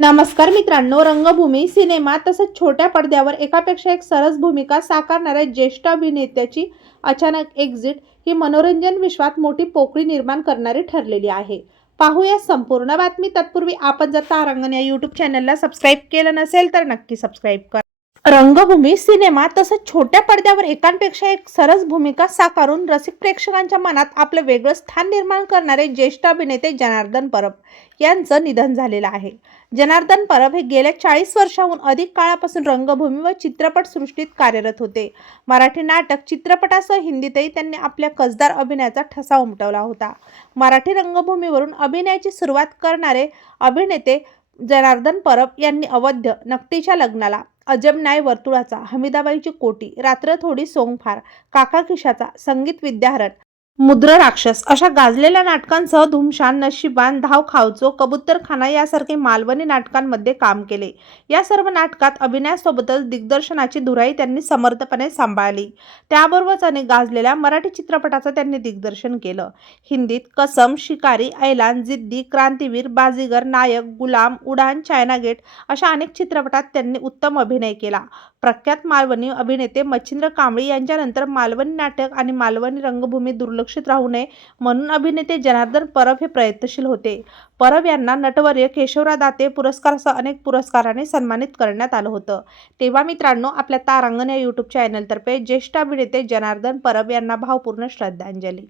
नमस्कार मित्रांनो रंगभूमी सिनेमा तसंच छोट्या पडद्यावर एकापेक्षा एक सरस भूमिका साकारणाऱ्या ज्येष्ठ अभिनेत्याची अचानक एक्झिट ही मनोरंजन विश्वात मोठी पोकळी निर्माण करणारी ठरलेली आहे. पाहूया संपूर्ण बातमी. तत्पूर्वी आपण जर तारांगण या यूट्यूब चॅनलला सबस्क्राईब केलं नसेल तर नक्की सबस्क्राईब करा. रंगभूमी सिनेमा तसंच छोट्या पडद्यावर एकांपेक्षा एक सरस भूमिका साकारून रसिक प्रेक्षकांच्या मनात आपलं वेगळं स्थान निर्माण करणारे ज्येष्ठ अभिनेते जनार्दन परब यांचं निधन झालेलं आहे. जनार्दन परब हे गेल्या चाळीस वर्षाहून अधिक काळापासून रंगभूमी व चित्रपटसृष्टीत कार्यरत होते. मराठी नाटक चित्रपटासह हिंदीतही त्यांनी आपल्या कसदार अभिनयाचा ठसा उमटवला होता. मराठी रंगभूमीवरून अभिनयाची सुरुवात करणारे अभिनेते जनार्दन परब यांनी अवध्य नकटीच्या लग्नाला अजब न्याय वर्तुळाचा हमीदाबाईची कोटी रात्र थोडी सोंगफार काका खिशाचा संगीत विद्याहरण मुद्र राक्षस. अशा गाजलेल्या नाटकांसह धुमशान नशिबान धाव खावचो कबूतर खाना यासारखे मालवणी नाटकांमध्ये काम केले. या सर्व नाटकात अभिनयासोबतच दिग्दर्शनाची धुराई त्यांनी समर्थपणे सांभाळली. त्याबरोबरच अनेक गाजलेल्या मराठी चित्रपटाचं त्यांनी दिग्दर्शन केलं. हिंदीत कसम शिकारी ऐलान जिद्दी क्रांतीवीर बाजीगर नायक गुलाम उडान चायना गेट अशा अनेक चित्रपटात त्यांनी उत्तम अभिनय केला. प्रख्यात मालवणी अभिनेते मच्छिंद्र कांबळी यांच्यानंतर मालवणी नाटक आणि मालवणी रंगभूमी सुरक्षित राहू नये म्हणून अभिनेते जनार्दन परब हे प्रयत्नशील होते. परब यांना नटवर्य केशवराव दाते पुरस्कारासह अनेक पुरस्काराने सन्मानित करण्यात आलं होतं. तेव्हा मित्रांनो आपल्या तारांगण या यूट्यूब चॅनलतर्फे ज्येष्ठ अभिनेते जनार्दन परब यांना भावपूर्ण श्रद्धांजली.